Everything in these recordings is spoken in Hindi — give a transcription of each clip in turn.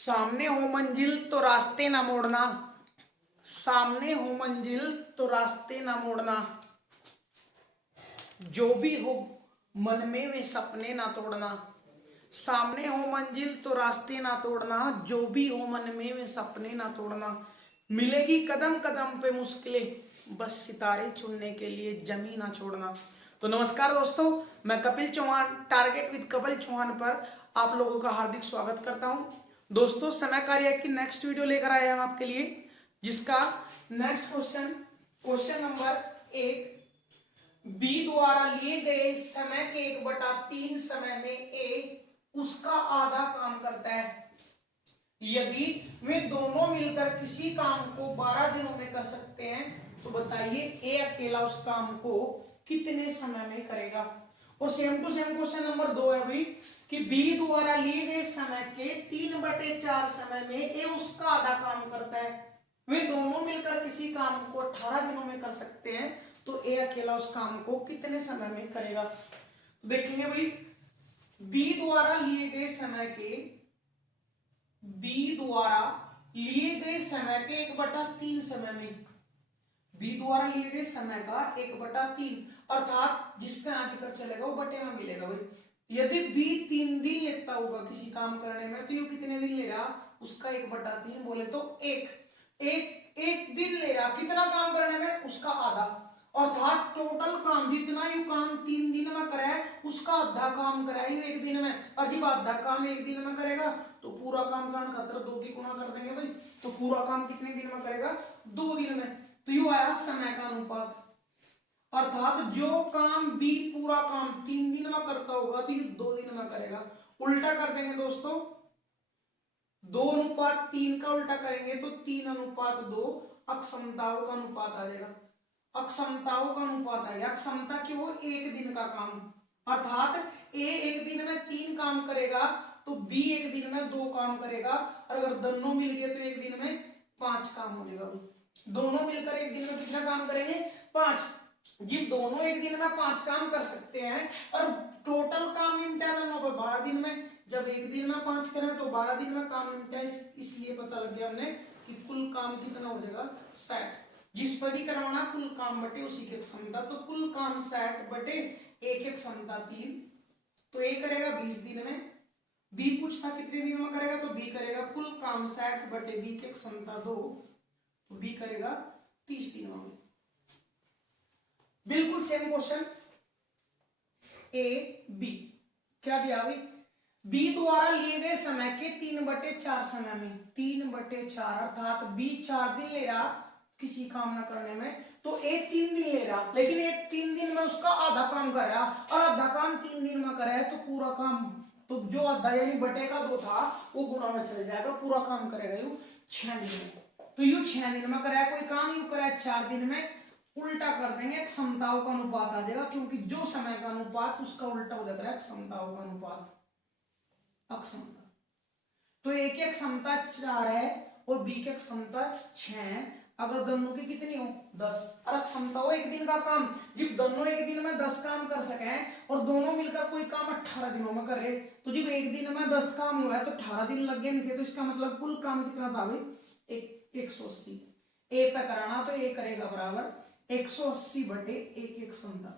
सामने हो मंजिल तो रास्ते ना मोड़ना। सामने हो मंजिल तो रास्ते ना मोड़ना। जो भी हो मन में वे सपने ना तोड़ना। सामने हो मंजिल तो रास्ते ना तोड़ना। जो भी हो मन में वे सपने ना तोड़ना। मिलेगी कदम कदम पे मुश्किलें, बस सितारे चुनने के लिए जमी ना छोड़ना। तो नमस्कार दोस्तों, मैं कपिल चौहान टारगेट विद कपिल चौहान पर आप लोगों का हार्दिक स्वागत करता हूं। दोस्तों, समय कार्य की नेक्स्ट वीडियो लेकर आए हम आपके लिए, जिसका नेक्स्ट क्वेश्चन नंबर 1, बी द्वारा लिए गए समय के 1/3 समय में ए उसका आधा काम करता है। यदि वे दोनों मिलकर किसी काम को 12 दिनों में कर सकते हैं तो बताइए ए अकेला उस काम को कितने समय में करेगा। और same to same question number 2 है भाई कि बी द्वारा लिए गए समय के 3/4 समय में ए उसका आधा काम करता है। वे दोनों मिलकर किसी काम को 18 दिनों में कर सकते हैं तो ए अकेला उस काम को कितने समय में करेगा। तो देखेंगे भाई, बी द्वारा लिए गए समय के बी द्वारा लिए गए समय के 1/3 समय में, बी द्वारा लिए गए समय का 1/3 अर्थात जिसका यहाँ जिक्र चलेगा वो बटे में मिलेगा भाई। यदि बी 3 दिन लेता होगा किसी काम करने में तो ये कितने दिन ले रहा, उसका 1/3 बोले तो एक दिन ले रहा कितना काम करने में, उसका आधा। अर्थात टोटल काम जितना यू काम 3 दिन में करे उसका आधा काम करा यू 1 दिन में। और जब आधा काम 1 दिन में करेगा तो पूरा काम करने खातिर 2 की गुणा कर देंगे भाई, तो पूरा काम कितने दिन में करेगा, 2 दिन में। तो यू आया समय का अनुपात। अर्थात जो काम बी पूरा काम 3 दिन में करता होगा तो ये 2 दिन में करेगा। उल्टा कर देंगे दोस्तों, 2:3 का उल्टा करेंगे तो 3:2 अक्षमताओं का अनुपात आ जाएगा। अक्षमताओं का अनुपात आ गया। अक्षमता क्यों, 1 दिन का काम। अर्थात ए 1 दिन में 3 काम करेगा तो बी 1 दिन में 2 काम करेगा। और अगर दोनों मिल गए तो 1 दिन में 5 काम हो जाएगा। दोनों मिलकर 1 दिन में कितना काम करेंगे, 5। जब दोनों 1 दिन में 5 काम कर सकते हैं और टोटल काम निपटा दोनों पर 12 दिन में, जब 1 दिन में 5 करें तो 12 दिन में काम निपटा, इसलिए पता लग गया हमने कि कुल काम कितना हो जाएगा, 60। जिस पर भी करवाना कुल काम बटे उसी की क्षमता, तो कुल काम 60 बटे एक एक क्षमता 3, तो ए करेगा 20 दिन में। बी पूछता कितने दिन में करेगा तो बी करेगा कुल काम 60 बटे बी की क्षमता 2, तो बी करेगा 30 दिनों में। बिल्कुल सेम क्वेश्चन ए बी। क्या दिया भाई, बी द्वारा लिए गए समय के 3/4 समय में, 3/4 अर्थात बी 4 दिन ले रहा किसी काम न करने में तो ए 3 दिन ले रहा, लेकिन ए 3 दिन में उसका आधा काम कर रहा और आधा काम 3 दिन में करे तो पूरा काम, तो जो आधा यानी बटे का 2 था वो गुणा में चले जाएगा, पूरा काम करेगा यू 6 दिन में। तो यू 6 दिन में कराया कोई काम, यू कराया 4 दिन में। उल्टा कर देंगे, क्षमताओं का अनुपात आ जाएगा, क्योंकि जो समय का अनुपात उसका उल्टा हो जाता है क्षमताओं का अनुपात, अक्षमता। तो ए की क्षमता 4 है और बी की क्षमता 6 है। अगर दोनों की कितनी हो, 10, और क्षमता हो 1 दिन का काम, जब दोनों 1 दिन में 10 काम कर सके और दोनों मिलकर कोई काम 18 दिनों में करे, तो जब 1 दिन में 10 काम हुआ है तो 18 दिन लग गए इनके, तो इसका मतलब कुल काम कितना था भाई, 180। ए पे कराना तो ए करेगा बराबर 180 बटे एक एक क्षमता।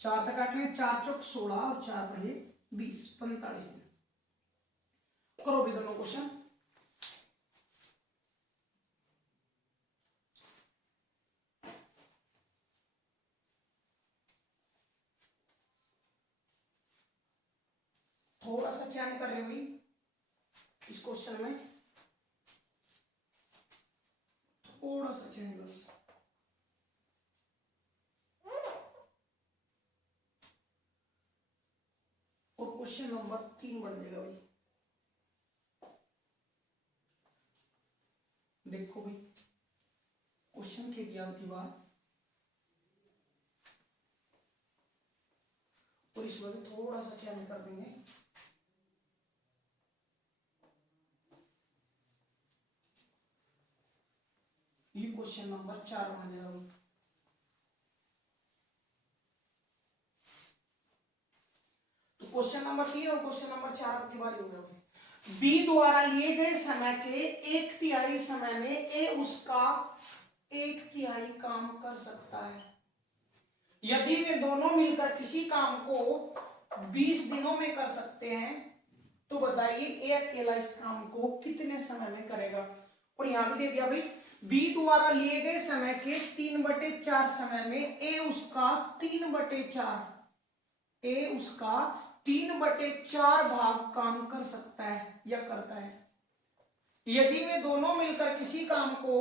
4 तक काटने, 4 चौक 16 और 4 पहले 20, 45 दिन। करो भी दोनों क्वेश्चन। थोड़ा सा चयन कर रहे हो इस क्वेश्चन में, थोड़ा सा चयन बस। और क्वेश्चन नंबर 3 बढ़ जाएगा भाई। देखो भाई, क्वेश्चन के ज्ञान की बात, और इस बार थोड़ा सा चयन कर देंगे। ये क्वेश्चन नंबर 4 बन जाएगा भाई। तो क्वेश्चन नंबर 3 और क्वेश्चन नंबर 4 आपकी बारी हो गया। बी द्वारा लिए गए समय के 1/3 समय में ए उसका 1/3 काम कर सकता है। यदि वे दोनों मिलकर किसी काम को 20 दिनों में कर सकते हैं तो बताइए ए अकेला इस काम को कितने समय में करेगा। और यहां भी दे दिया भाई, बी द्वारा लिए गए समय के 3/4 समय में ए उसका 3/4 भाग काम कर सकता है या करता है। यदि वे दोनों मिलकर किसी काम को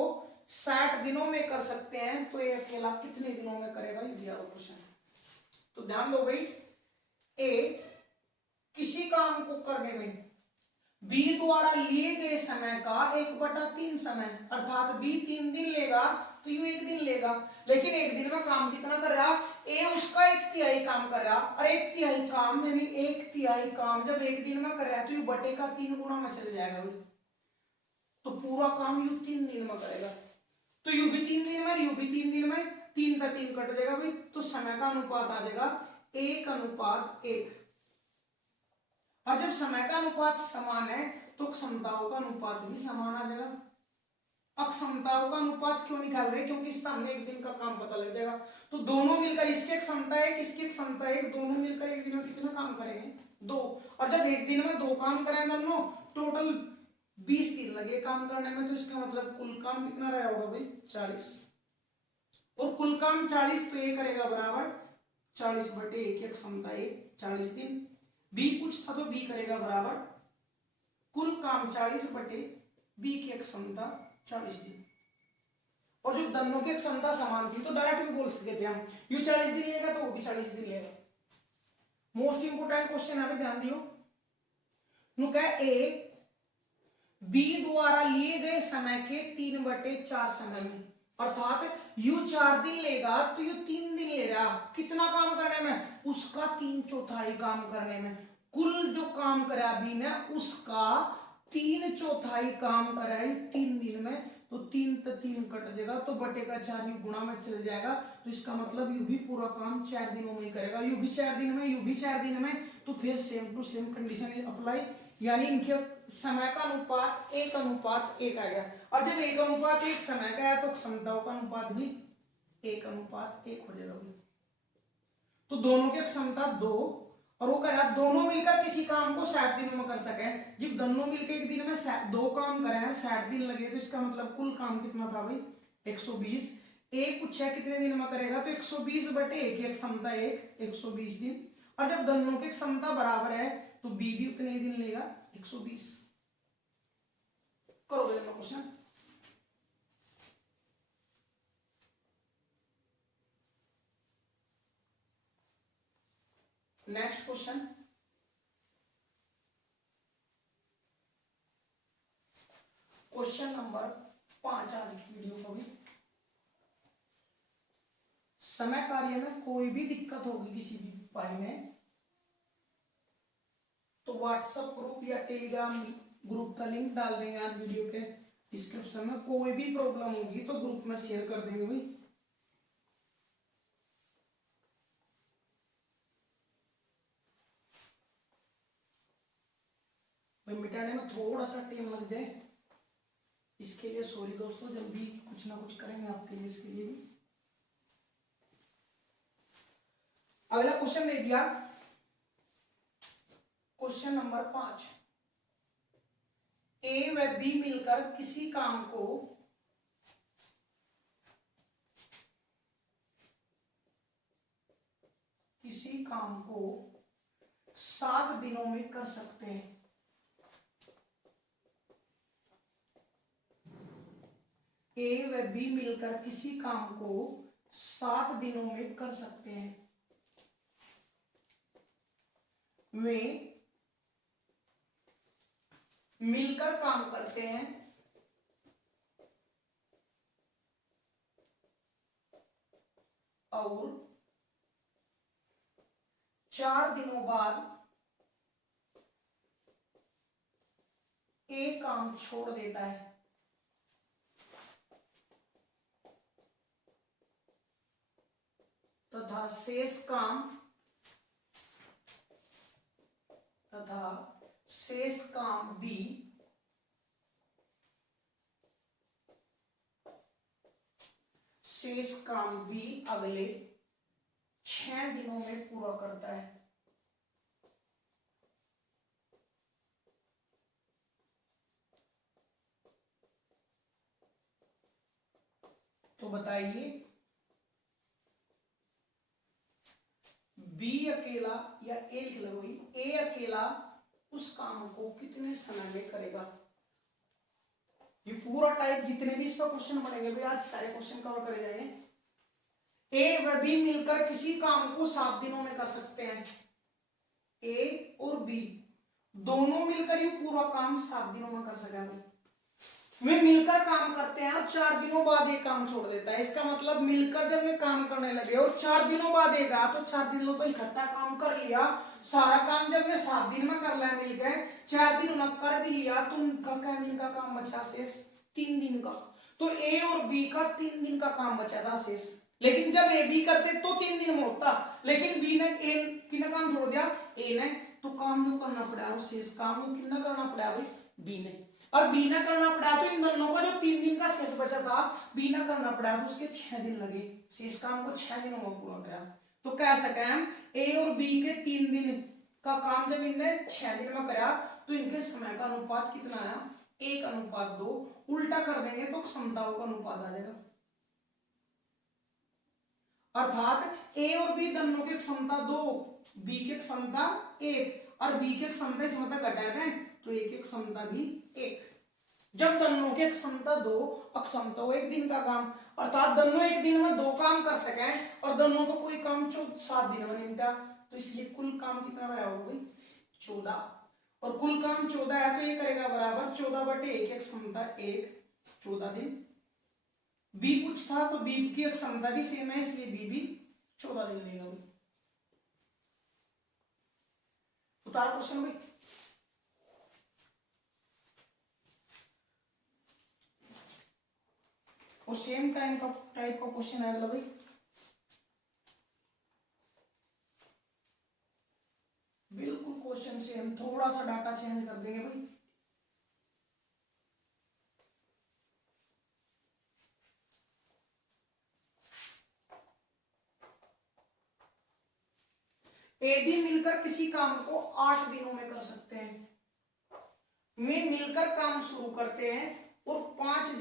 60 दिनों में कर सकते हैं तो ये अकेला कितने दिनों में करेगा, ये दिया हुआ क्वेश्चन है। तो ध्यान दो भाई, ए किसी काम को करने में बी द्वारा लिए गए समय का 1/3 समय, अर्थात बी 3 दिन लेगा तो यू 1 दिन लेगा। लेकिन एक दिन में काम कितना कर रहा, ए उसका 1/3 काम कर रहा, और 1/3 काम यानी 1/3 काम जब एक दिन में कर रहा है तो यू बटे का 3 गुना में चले जाएगा भाई। तो पूरा काम यू 3 दिन में करेगा, तो यू भी 3 दिन में, यू भी 3 दिन में, 3 का 3 कट जाएगा भाई, तो समय का अनुपात आ जाएगा 1:1। और जब समय का अनुपात समान है तो क्षमताओं का अनुपात भी समान आ जाएगा। अक्षमताओं का अनुपात क्यों निकाल रहे हैं, क्योंकि इस हमें एक दिन का काम पता लग जाएगा। तो दोनों मिलकर इसकी क्षमता है, इसकी क्षमता है, दोनों मिलकर एक दिन में कितना काम करेंगे, 2। और जब एक दिन में 2 काम करें दोनों, टोटल 20 दिन लगे काम करने में, तो इसका मतलब कुल काम कितना रहा होगा भाई 40। और कुल काम 40 तो ये करेगा बराबर 40/1 क्षमता 40 दिन। बी कुछ था तो बी करेगा बराबर कुल काम 40/बी की क्षमता 40 दिन। और जो दोनों की क्षमता समान थी तो डायरेक्ट भी बोल सकते थे हम, यू 40 दिन लेगा तो वो भी 40 दिन लेगा। मोस्ट इंपोर्टेंट क्वेश्चन है, ध्यान दियो। नु कह ए बी द्वारा लिए गए समय के 3/4 समय में, अर्थात यू 4 दिन लेगा तो यू 3 दिन ले रहा, कितना काम करने में, उसका 3/4 काम करने में। कुल जो काम करा बी ने उसका 3/4 काम करा है 3 दिन में, तो 3 तो 3 कट जाएगा, तो बटे का 4 यू गुणा में चल जाएगा, तो इसका मतलब यू भी पूरा काम 4 दिनों में करेगा। यू भी 4 दिन में, यू भी 4 दिन में, तो फिर same to same condition apply, यानी इनके समय का अनुपात 1:1 आ गया। और जब 1:1 समय का है तो क्षमताओं का अनुपात भी 1:1 हो जाएगा। तो दोनों की क्षमता 2, और वो कह रहा दोनों मिलकर किसी काम को 60 दिनों में कर सके। जब दोनों मिलकर एक दिन में 2 काम करे हैं, 60 दिन लगे, तो इसका मतलब कुल काम कितना था भाई 120। ए कुछ है कितने दिन में करेगा, तो 120/1 की क्षमता 120 दिन। और जब दोनों की क्षमता बराबर है तो बी भी उतने दिन लेगा 120। करोगे question. Next question, question number 5 आज की वीडियो को भी। समय कार्य में कोई भी दिक्कत होगी किसी भी उपाय में तो व्हाट्सएप ग्रुप या टेलीग्राम ग्रुप का लिंक डाल देंगे आज वीडियो के डिस्क्रिप्शन में। कोई भी प्रॉब्लम होगी तो ग्रुप में शेयर कर देंगे भाई। मिटाने में थोड़ा सा टाइम लग जाए, इसके लिए सॉरी दोस्तों, जल्दी कुछ ना कुछ करेंगे आपके लिए, इसके लिए भी। अगला क्वेश्चन दे दिया, क्वेश्चन नंबर 5। ए व बी मिलकर किसी काम को किसी काम को 7 दिनों में कर सकते हैं। ए व बी मिलकर किसी काम को 7 दिनों में कर सकते हैं। वे मिलकर काम करते हैं और 4 दिनों बाद ए काम छोड़ देता है तथा शेष काम बी अगले 6 दिनों में पूरा करता है। तो बताइए बी अकेला या ए लिख लो भाई, ए अकेला उस काम को कितने समय में करेगा। ये पूरा टाइप जितने भी इसका क्वेश्चन बनेंगे भाई आज सारे क्वेश्चन कवर करे जाएंगे। ए व बी मिलकर किसी काम को 7 दिनों में कर सकते हैं। ए और बी दोनों मिलकर ये पूरा काम 7 दिनों में कर सकेंगे भाई। वे मिलकर काम करते हैं और 4 दिनों बाद एक काम छोड़ देता है। इसका मतलब मिलकर जब वे काम करने लगे और 4 दिनों बाद एक आया तो 4 दिनों तो इकट्ठा काम कर लिया। सारा काम जब वे 7 दिन में कर लिया, मिल गए 4 दिन उन्होंने कर भी लिया, तो उनका क्या दिन का काम बचा शेष 3 दिन का। तो ए और बी का 3 दिन का काम बचा था शेष। लेकिन जब ए बी करते तो 3 दिन में होता, लेकिन बी ने ए कितना काम छोड़ दिया, ए ने। तो काम जो करना पड़ा वो शेष काम वो कितना करना पड़ा भाई, बी ने। और बी ना करना पड़ा तो इन दोनों का जो 3 दिन का शेष बचा था बी ना करना पड़ा तो उसके 6 दिन लगे। शेष काम को 6 दिनों में पूरा किया। तो कह सके हम ए और बी के 3 दिन का काम जब इनने 6 दिन में कराया तो इनके समय का अनुपात कितना आया, 1:2। उल्टा कर देंगे तो क्षमताओं का अनुपात आ जाएगा। अर्थात ए और बी दोनों की क्षमता 2, बी की क्षमता 1 और बी की क्षमता क्षमता घटा दें तो ए की क्षमता भी 1। जब दोनों की क्षमता 2 और क्षमता 1 दिन का काम, अर्थात दोनों एक दिन में 2 काम कर सके और दोनों को कोई काम 7 दिन में निपटा, तो इसलिए कुल काम कितना रहा होगा भाई 14। और कुल काम 14 है तो ये करेगा बराबर 14/1 की क्षमता 1, 14 दिन। बी कुछ था तो बी की क्षमता भी सेम है इसलिए बी भी 14 दिन लेगा। उतार क्वेश्चन भाई। और सेम टाइप का क्वेश्चन आएगा भाई। बिल्कुल क्वेश्चन सेम, थोड़ा सा डाटा चेंज कर देंगे भाई। ए बी मिलकर किसी काम को 8 दिनों में कर सकते हैं। वे मिलकर काम शुरू करते हैं और 5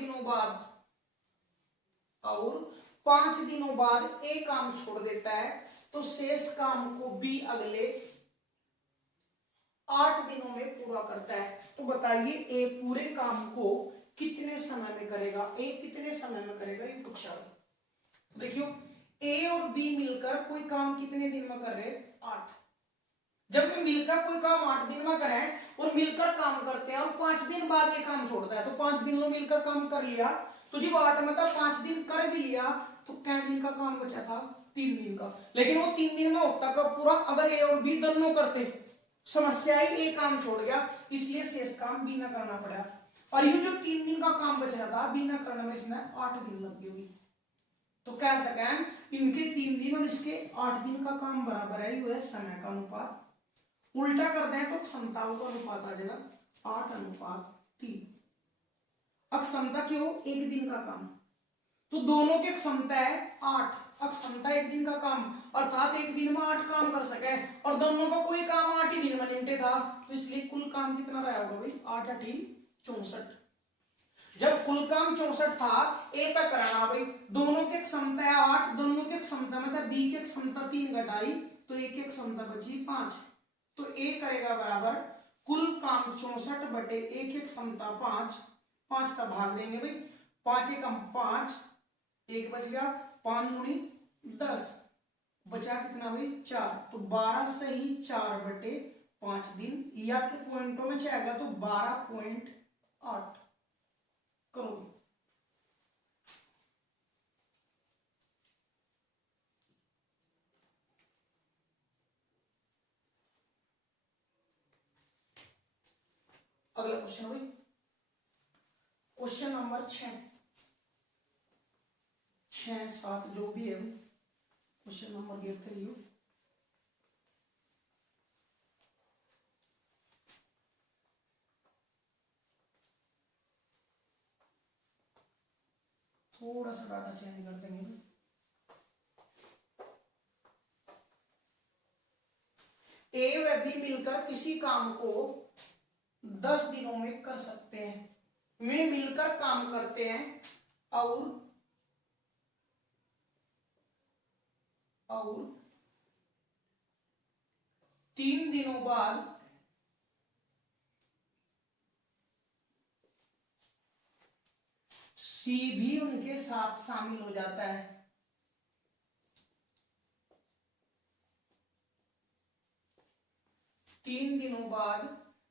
दिनों बाद ए काम छोड़ देता है, तो शेष काम को बी अगले 8 दिनों में पूरा करता है। तो बताइए ए पूरे काम को कितने समय में करेगा, ए कितने समय में करेगा ये पूछा। देखियो ए और बी मिलकर कोई काम कितने दिन में कर रहे, 8। जब वे मिलकर कोई काम 8 दिन में करें और मिलकर काम करते हैं और 5 दिन बाद ये काम छोड़ता है, तो 5 दिन में मिलकर काम कर लिया, तो जब 8 में था 5 दिन कर भी लिया तो क्या दिन का काम बचा था, 3 दिन का। लेकिन वो 3 दिन में होता कब पूरा, अगर ए और बी दोनों करते। समस्या ही ए काम छोड़ गया इसलिए शेष काम बी ना करना पड़ा। और ये जो 3 दिन का काम बच रहा था बी ना करने में इसमें 8 दिन लग गए। तो कह सकें इनके 3 दिन और इसके 8 दिन का काम बराबर है, यू है समय का अनुपात। उल्टा कर दें तो क्षमताओं का अनुपात आ जाएगा 8:3। अक्षमता क्यों, 1 दिन का काम, तो दोनों की क्षमता है 8, अक्षमता 1 दिन का काम, अर्थात 1 दिन में 8 काम कर सके और दोनों का कोई काम 8 ही दिन में निपटे था, तो इसलिए कुल काम कितना रहा होगा भाई 8×8 = 64। जब कुल काम 64 था ए पे कराना भाई, दोनों की क्षमता है 8, दोनों की क्षमता मतलब बी की क्षमता 3 घटाई तो ए की क्षमता बची 5। तो ए करेगा बराबर कुल काम 64/ए की क्षमता 5, 5 का भाग देंगे भाई, 5 एकम 5, 1 बच गया, 5 दूनी 10, बचा कितना भाई 4। तो 12 सही 4/5 दिन, या फिर पॉइंटों में चाहेगा तो 12.8 करो। अगला क्वेश्चन भाई, क्वेश्चन नंबर 6, 7 जो भी है क्वेश्चन नंबर देखते रहिए। थोड़ा सा डाटा चेंज कर देंगे। ए व बी मिलकर किसी काम को 10 दिनों में कर सकते हैं। वे मिलकर काम करते हैं और 3 दिनों बाद सी भी उनके साथ शामिल हो जाता है। तीन दिनों बाद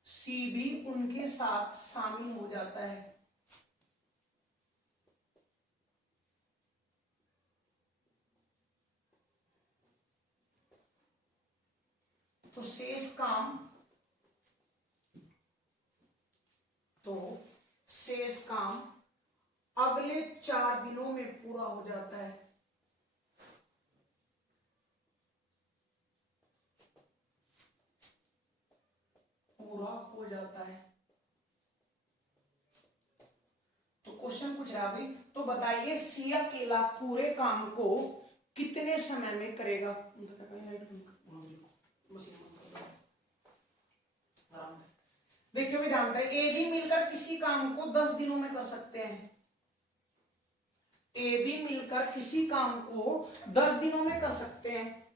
सी भी उनके साथ शामिल हो जाता है। तो शेष काम अगले 4 दिनों में पूरा हो जाता है। पूरा हो जाता है। तो क्वेश्चन पूछ रहा भाई, तो बताइए सी अकेला पूरे काम को कितने समय में करेगा। देखियो भी जानते हैं, ए बी मिलकर किसी काम को 10 दिनों में कर सकते हैं। ए बी मिलकर किसी काम को 10 दिनों में कर सकते हैं।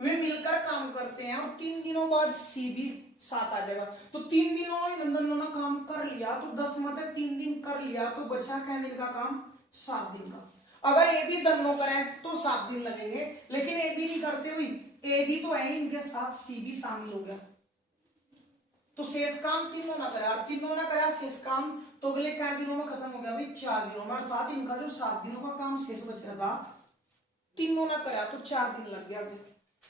वे मिलकर काम करते हैं और 3 दिनों बाद सी भी साथ आ जाएगा। तो 3 दिनों में नंदन ने काम कर लिया, तो 10 मतलब 3 दिन कर लिया, तो बचा क्या दिन का काम, 7 दिन का। अगर ए बी दोनों करें तो 7 दिन लगेंगे, लेकिन ए बी नहीं करते हुई, ए बी तो है, इनके साथ सी भी शामिल हो गया। तो शेष काम तीनों ना करा, तीनों ना करा शेष काम, तो अगले क्या दिनों में खत्म हो गया भाई, 4 दिनों में। अर्थात इनका जो 7 दिनों का काम शेष बच रहा था, तीनों ना करा तो 4 दिन लग गया।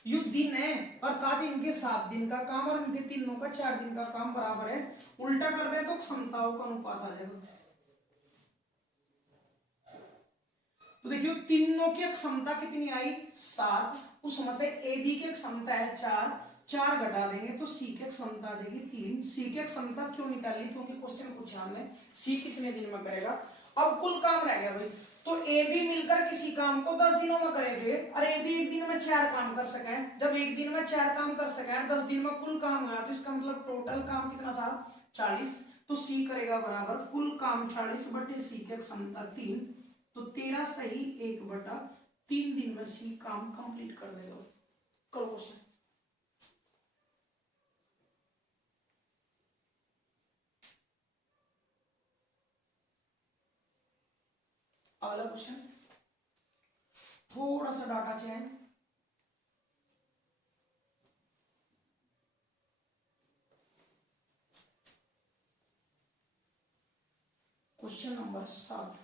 युद्ध दिन है, अर्थात इनके 7 दिन का काम और इनके तीनों का 4 दिन का काम बराबर है। उल्टा कर दे तो क्षमताओं का अनुपात आ जाएगा। तो देखियो तीनों की क्षमता कितनी आई, 7। उस मतलब ए बी की क्षमता है 4 घटा देंगे तो सी की क्षमता आ जाएगी 3। सी की क्षमता क्यों निकाली, क्योंकि क्वेश्चन पूछा हमने सी कितने दिन में करेगा। अब कुल काम रह गया भाई, तो ए बी मिलकर किसी काम को 10 दिनों में करेंगे। और ए बी एक दिन में 4 काम कर सके, जब एक दिन में 4 काम कर सके, 10 दिन में कुल काम हुआ, तो इसका मतलब टोटल काम कितना था, 40। तो सी करेगा बराबर कुल काम 40 बटे सी की क्षमता 3, तो 13 सही 1/3 दिन में सी काम कंप्लीट कर देगा। करो क्वेश्चन। अगला क्वेश्चन, थोड़ा सा डाटा चेंज। क्वेश्चन नंबर 7,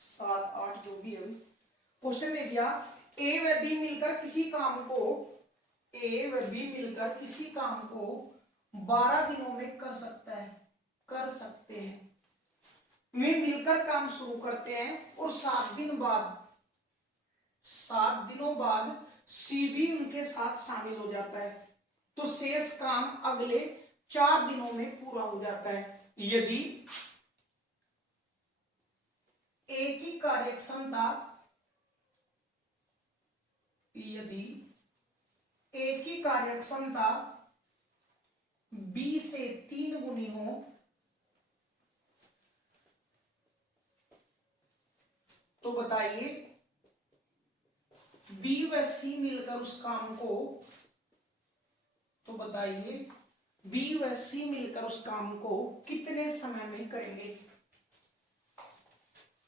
7, 8 जो भी है। क्वेश्चन दे दिया, ए व बी मिलकर किसी काम को, ए व बी मिलकर किसी काम को 12 दिनों में कर सकते हैं। वे मिलकर काम शुरू करते हैं और 7 दिनों बाद सी भी उनके साथ शामिल हो जाता है। तो शेष काम अगले 4 दिनों में पूरा हो जाता है। यदि ए की कार्यक्षमता, बी से 3 गुनी हो, तो बताइए बी व सी मिलकर उस काम को, कितने समय में करेंगे।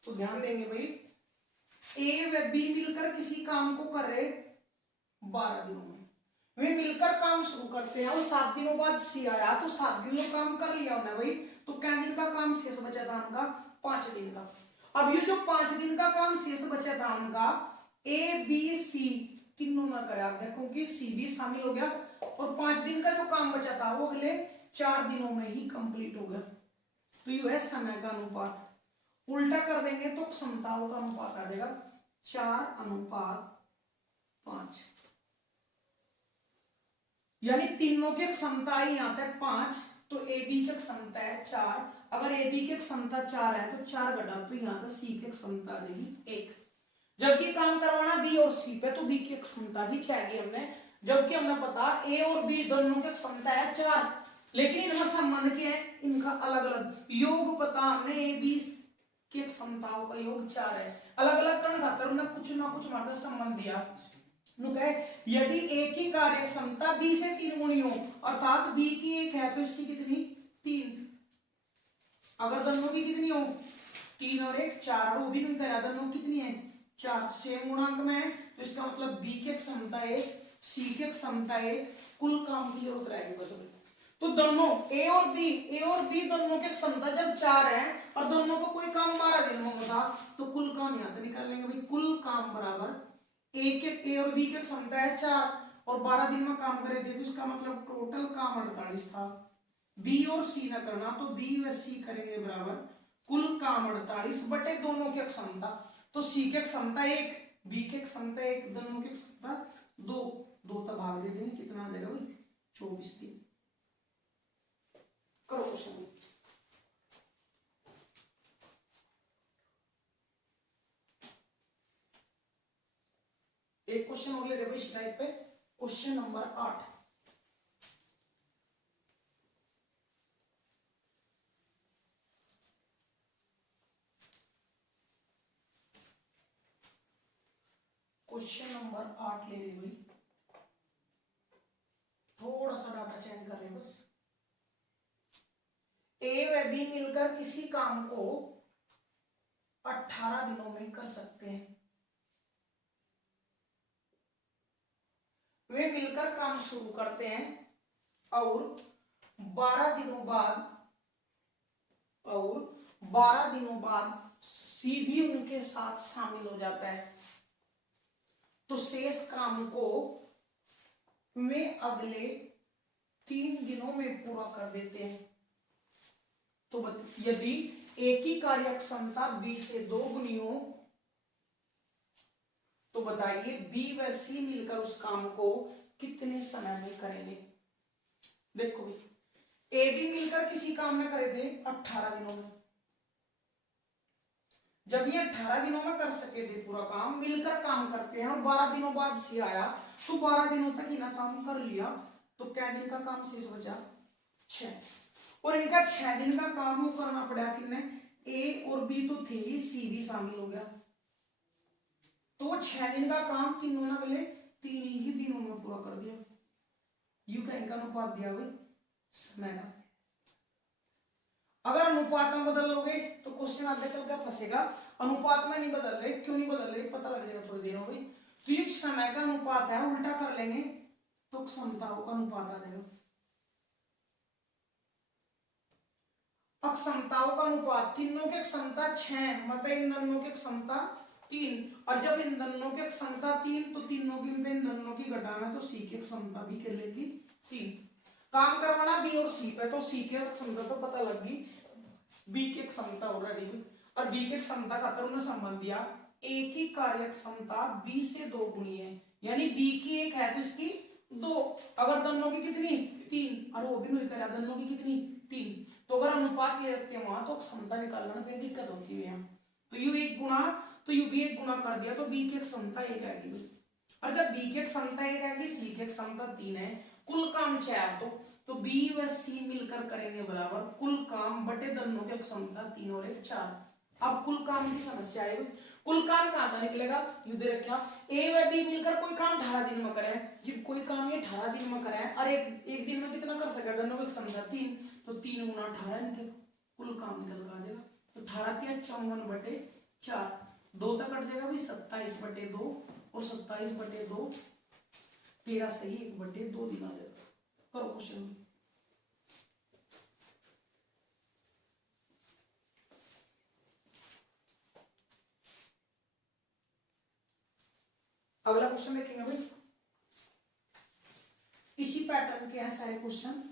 तो ध्यान देंगे भाई, ए व बी मिलकर किसी काम को कर रहे 12 दिनों में, वे मिलकर काम शुरू करते हैं और 7 दिनों बाद सी आया, तो 7 दिनों काम कर लिया उन्होंने भाई, तो क्या दिन का काम शेष बचा था उनका, 5 दिन का। अब ये जो 5 दिन का काम शेष बचा था उनका, ए बी सी तीनों ना करा, क्योंकि सी भी शामिल हो गया, और 5 दिन का जो काम बचा था वो अगले 4 दिनों में ही कंप्लीट हो गया। तो ये है समय का अनुपात। उल्टा कर देंगे तो क्षमताओं का अनुपात आ जाएगा 4:5, यानी तीनों की क्षमता आई यहां तक 5, तो ए बी की क्षमता है 4। अगर ए बी की क्षमता 4 है तो 4 घटा तो यहाँ से सी की क्षमता आ जाएगी 1। जबकि काम करवाना बी और सी पे, तो बी की क्षमता भी 6 दी हमने। जबकि हमने पता ए और बी दोनों की क्षमता है 4, लेकिन इनका संबंध क्या है, इनका अलग अलग योग पता हमने ए बी की क्षमताओं का योग 4 है। अलग अलग कण खातर उन्हें कुछ ना कुछ मतलब संबंध दिया। यदि ए की कार्य क्षमता बी से 3 गुनी हो, अर्थात बी की 1 है तो इसकी कितनी 3। अगर दोनों की कितनी हो 3 और 1 4, और वो भी नहीं करा दोनों कितनी है 4, सेम गुणांक में है, तो इसका मतलब बी की क्षमता 1 सी की क्षमता 1, कुल काम की जरूरत रहेगी बस। तो दोनों ए और बी दोनों की क्षमता जब 4 है और दोनों को कोई काम 12 दिन में होता, तो कुल काम यहां से निकाल लेंगे भाई। कुल काम बराबर ए और बी की क्षमता है 4 और 12 दिन में काम करे थे, तो इसका मतलब टोटल काम 48 था। बी और सी न करना तो बी व सी करेंगे बराबर कुल काम 48 बटे दोनों की क्षमता। तो सी की क्षमता 1 बी की क्षमता 1, दोनों की क्षमता 2, 2 तक भाग दे देंगे, कितना आ जाएगा भाई 24 दिन। करो क्वेश्चन। एक क्वेश्चन और ले रहे इस टाइप पे, क्वेश्चन नंबर 8। क्वेश्चन नंबर 8 ले रहे भाई, थोड़ा सा डाटा चेंज कर रहे हैं बस। ए व बी मिलकर किसी काम को 18 दिनों में कर सकते हैं। वे मिलकर काम शुरू करते हैं और 12 दिनों बाद सी भी उनके साथ शामिल हो जाता है, तो शेष काम को वे अगले 3 दिनों में पूरा कर देते हैं। तो यदि ए की कार्य क्षमता बी से 2 गुनी हो, तो बताइए बी व सी मिलकर उस काम को कितने समय में करेंगे। देखो भाई, ए बी मिलकर किसी काम में करे थे 18 दिनों में। जब ये 18 दिनों में कर सके थे पूरा काम, मिलकर काम करते हैं और 12 दिनों बाद सी आया, तो 12 दिनों तक इन्हें काम कर लिया, तो क्या दिन का काम शेष बचा 6। और इनका 6 दिन का काम वो करना पड़ा किन्ने, ए और बी तो थे ही, सी भी शामिल हो गया, तो वो 6 दिन का काम तीनों ने अगले 3 ही दिनों में पूरा कर दिया। यू का इनका अनुपात दिया हुआ समय का। अगर अनुपात में बदल लोगे तो क्वेश्चन आगे चल कर फंसेगा। अनुपात में नहीं बदल रहे, क्यों नहीं बदल रहे पता लग जाएगा थोड़ी देर में भाई। तो ये समय का अनुपात है, उल्टा कर लेंगे तो क्षमताओं का अनुपात आ जाएगा। अक्षमताओं का अनुपात, तीनों की क्षमता 6 मतलब इन दोनों की क्षमता 3, और जब इन दोनों की क्षमता 3 तो तीनों की इन दोनों की घटाना, तो सी की क्षमता भी कर लेगी 3। काम करवाना बी और सी पे, तो सी की क्षमता तो पता लग गई, बी की क्षमता ऑलरेडी, और बी की क्षमता खातर उन्होंने संबंध दिया ए की कार्य क्षमता बी से 2 गुनी है, यानी बी की 1 है तो इसकी 2। अगर दोनों की कितनी 3, और वो भी नहीं करा, दोनों की कितनी 3, तो अगर अनुपात ले रखते हैं वहां तो क्षमता निकालना में फिर दिक्कत होती है यहाँ। तो यू 1 गुना, तो यू भी 1 गुना कर दिया, तो बी की क्षमता 1 आएगी। और जब बी की क्षमता 1 आएगी, सी की क्षमता 3 है, कुल काम 6 है, तो बी व सी मिलकर करेंगे बराबर कुल काम बटे दोनों की क्षमता 3 और 1 4। अब कुल काम की समस्या है, कुल काम कहां था निकलेगा, यू दे रखा ए व बी मिलकर कोई काम 18 दिन में करे, जब कोई काम ये 18 दिन में करे और एक दिन में कितना कर सके, दोनों की क्षमता 3, तो 3 गुना 18 इनके कुल काम निकल कर आ जाएगा। तो 18 × 54 बटे 4, 2 तक कट जाएगा भाई 27 बटे 2, और 27 बटे 2 13 सही 1 बटे 2 दिन आ जाएगा। करो क्वेश्चन। अगला क्वेश्चन देखेंगे भाई, इसी पैटर्न के हैं सारे क्वेश्चन।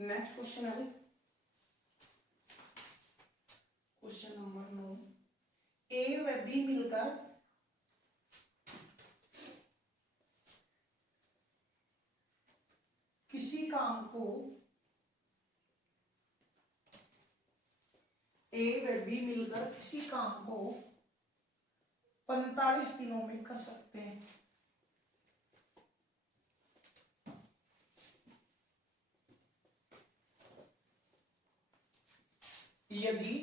नेक्स्ट क्वेश्चन है क्वेश्चन नंबर 9। ए व बी मिलकर किसी काम को ए व बी मिलकर किसी काम को 45 दिनों में कर सकते हैं। यदि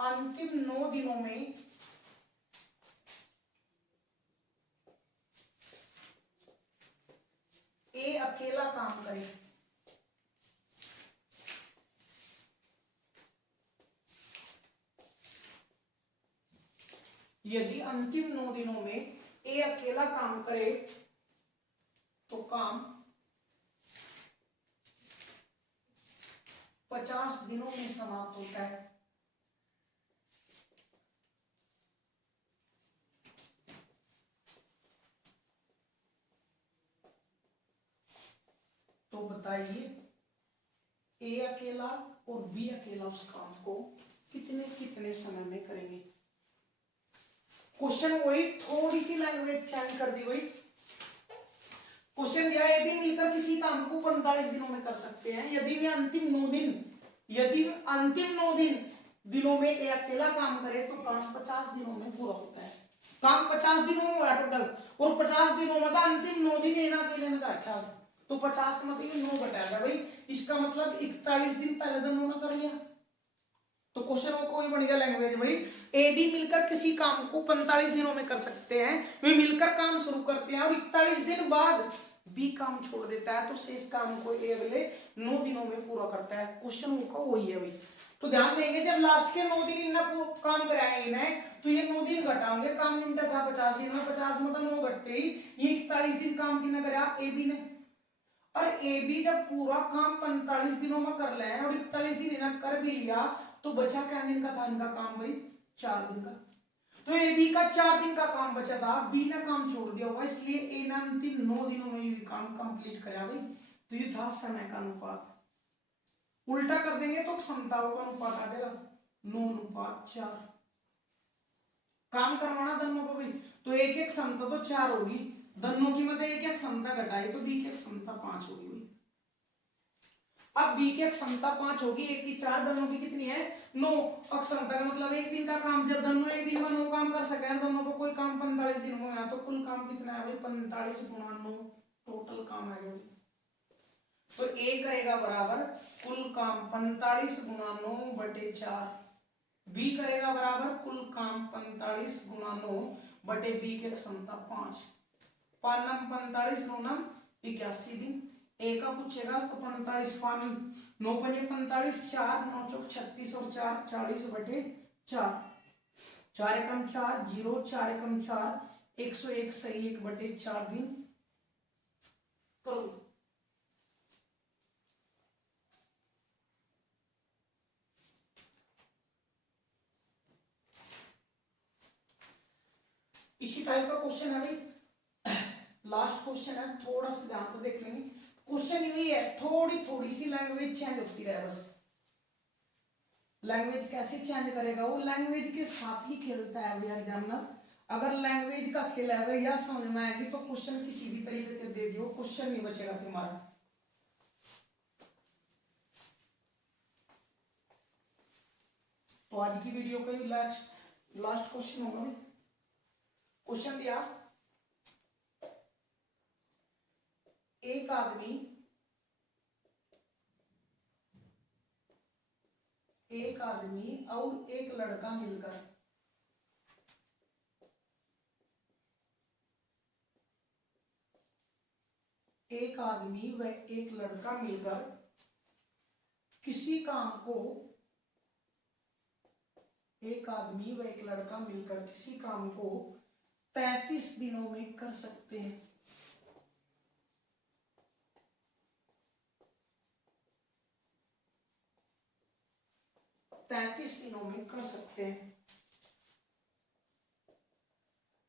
अंतिम 9 दिनों में ए अकेला काम करे, यदि अंतिम 9 दिनों में ए अकेला काम करे तो काम 50 दिनों में समाप्त होता है। तो बताइए ए अकेला और बी अकेला उस काम को कितने कितने समय में करेंगे। क्वेश्चन वही, थोड़ी सी लैंग्वेज चेंज कर दी। वही क्वेश्चन दिया ए बी मिलकर किसी काम को 45 दिनों में कर सकते हैं यदि वे अंतिम 9 दिनों में ए अकेला काम करे तो काम 50 दिनों में पूरा होता है। काम 50 दिनों में हुआ टोटल, और 50 दिनों में अंतिम 9 दिन एना अकेले ने कर ख्याल, तो 50 मतलब 9 घटाएगा भाई, इसका मतलब 41 दिन पहले दिन उन्होंने कर लिया। तो क्वेश्चन को ही बन गया लैंग्वेज भाई, ए बी मिलकर किसी काम को 45 दिनों में कर सकते हैं, वे मिलकर काम शुरू करते हैं और 41 दिन बाद बी काम छोड़ देता है, तो शेष काम को ए अगले 9 दिनों में पूरा करता है। क्वेश्चन का वही है भाई। तो ध्यान देंगे जब लास्ट के 9 दिन इन्हें काम कराएंगे इन्हें, तो ये 9 दिन घटाओगे, काम निपटा था 50 दिन में, 50 मतलब 9 घटते ही ये 41 दिन काम कितना कराया ए बी ने। और ए बी जब पूरा काम 45 दिनों में कर ले और 41 दिन इन्हें कर भी लिया, तो बचा क्या दिन का था इनका काम भाई, 4 दिन का। तो ए बी का 4 दिन का काम बचा था, बी ने काम छोड़ दिया हुआ, इसलिए ए ने अंतिम 9 दिनों में ये काम कंप्लीट कराया भाई। तो ये था समय का अनुपात। उल्टा कर देंगे तो क्षमताओं का अनुपात आ जाएगा 9:4। काम करवाना दोनों को भाई, तो एक एक क्षमता तो 4 होगी, दोनों की मतलब एक एक क्षमता घटाई तो बी की क्षमता 5 होगी भाई। अब बी की क्षमता 5 होगी, एक की 4, दोनों की कितनी है 9। क्षमता का मतलब एक दिन का काम, जब दोनों एक दिन में 9 काम कर सके, दोनों को कोई काम 45 दिन में है, तो कुल काम कितना है भाई 45 गुणा 9, टोटल काम है भाई। तो ए करेगा बराबर कुल काम 45 गुणा 9/4, बी करेगा बराबर कुल काम 45 गुणा 9 बटे बी की क्षमता 5। 5 45 9 81 दिन। ए का पूछेगा तो 45 9 5 45, 4 9 चौक 36 और 4 40/4, 4 एकम 4 0, 4 एकम 4 101 सही 1/4 दिन करो। इसी टाइप का क्वेश्चन है भाई, लास्ट क्वेश्चन है, थोड़ा सा ध्यान तो देख लेंगे। क्वेश्चन यही है, थोड़ी थोड़ी सी लैंग्वेज चेंज होती रहे बस। लैंग्वेज कैसे चेंज करेगा, वो लैंग्वेज के साथ ही खेलता है भैया एग्जामिनर। अगर लैंग्वेज का खेल है, अगर यह समझ में आएगी तो क्वेश्चन किसी भी तरीके से दे दियो, क्वेश्चन नहीं बचेगा तुम्हारा। तो आज की वीडियो का लास्ट क्वेश्चन होगा। क्वेश्चन दिया, एक आदमी और एक लड़का मिलकर किसी काम को 33 दिनों में कर सकते हैं।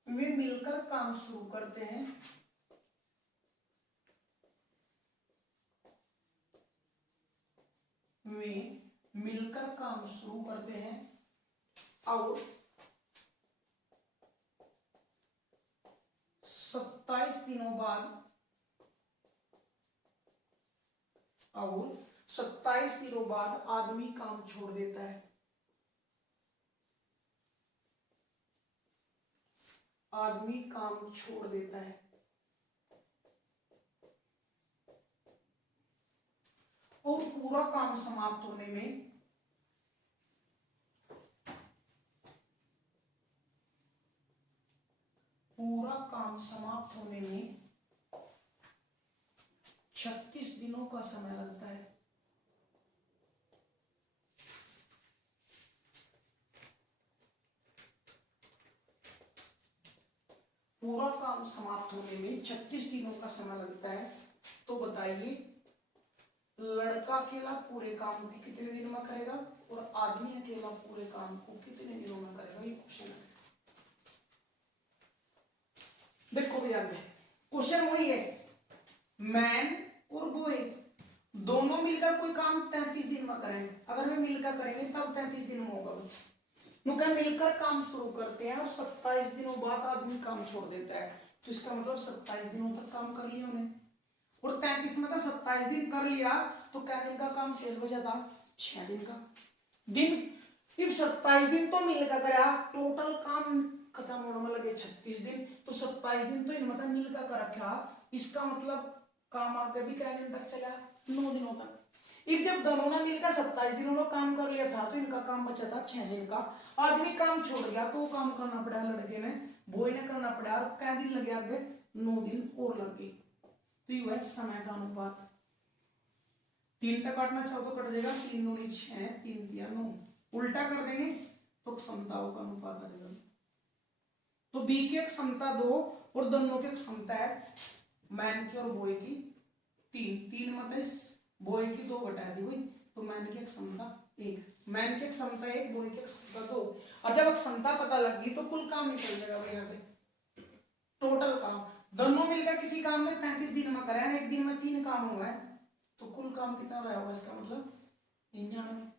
वे मिलकर काम शुरू करते हैं में मिलकर काम शुरू करते हैं और 27 दिनों बाद आदमी काम छोड़ देता है। आदमी काम छोड़ देता है और पूरा काम समाप्त होने में 36 दिनों का समय लगता है। पूरा काम समाप्त होने में 36 दिनों का समय लगता है। तो बताइए लड़का अकेला पूरे काम को कितने दिन में करेगा और आदमी अकेला पूरे काम को कितने दिनों में करेगा, ये क्वेश्चन है। देखो भैया क्वेश्चन वही है, मैन और बॉय दोनों मिलकर कोई काम 33 दिन में करेंगे। अगर वे मिलकर करेंगे तब 33 दिन में होगा। नुका मिलकर काम शुरू करते हैं और 27 दिनों बाद आदमी काम छोड़ देता है। तो इसका मतलब 27 दिनों तक काम कर लिया उन्हें, और 33 में तो 27 दिन कर लिया तो क्या दिन का काम शेष हो जाता, 6 दिन का दिन। 27 दिन तो मिलकर करा, टोटल काम खत्म होने में लगे 36 दिन। तो 27 दिन तो इन मतलब मिलकर कर रखा, इसका मतलब काम आगे भी क्या दिन तक चला, 9 दिनों तक। अब जब दोनों ने मिलकर 27 दिनों में काम कर लिया था तो इनका काम बचा था 6 दिन का। आदमी काम छोड़ गया तो वो काम करना पड़ा लड़के ने, बॉय ने करना पड़ा, और क्या दिन लगे आगे, 9 दिन और लग गए। तो ये है समय का अनुपात। 3 तक काटना चाहो तो कट जाएगा, 3 दूनी 6, 3 दिया 9। उल्टा कर देंगे तो क्षमताओं का अनुपात आ जाएगा। तो बी की एक क्षमता 2 और दोनों की क्षमता है मैन की और बॉय की 3 मतलब बॉय की 2 घटा दी हुई, तो मैन की क्षमता 1, मैन की क्षमता 1, बॉय की क्षमता 2। और जब क्षमता पता लगी तो कुल काम निकल जाएगा भैया पे, टोटल काम। दोनों मिलकर किसी काम में 33 दिन में करें, एक दिन में 3 काम हुआ है, तो कुल काम कितना रहा होगा, इसका मतलब 99।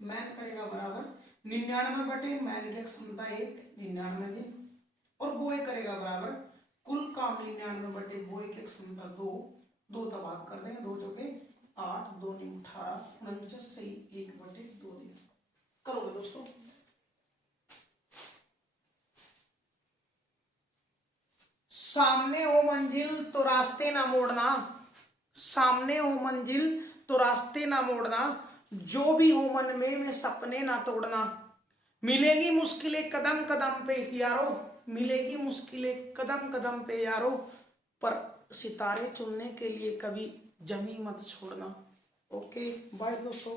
मैन करेगा बराबर 99 बटे मैन की क्षमता 1, 99 दिन, और बॉय करेगा बराबर कुल काम 99 बटे बॉय की क्षमता 2, 2 तो भाग कर देंगे, 2 चौके 8, 2 × 18, 49 सही 1/2 दिन। करोगे दोस्तों। सामने हो मंजिल तो रास्ते ना मोड़ना, सामने हो मंजिल तो रास्ते ना मोड़ना, जो भी हो मन में सपने ना तोड़ना। मिलेगी मुश्किलें कदम कदम पे यारो, मिलेगी मुश्किलें कदम कदम पे यारो, पर सितारे चुनने के लिए कभी जमी मत छोड़ना। ओके बाय दोस्तों।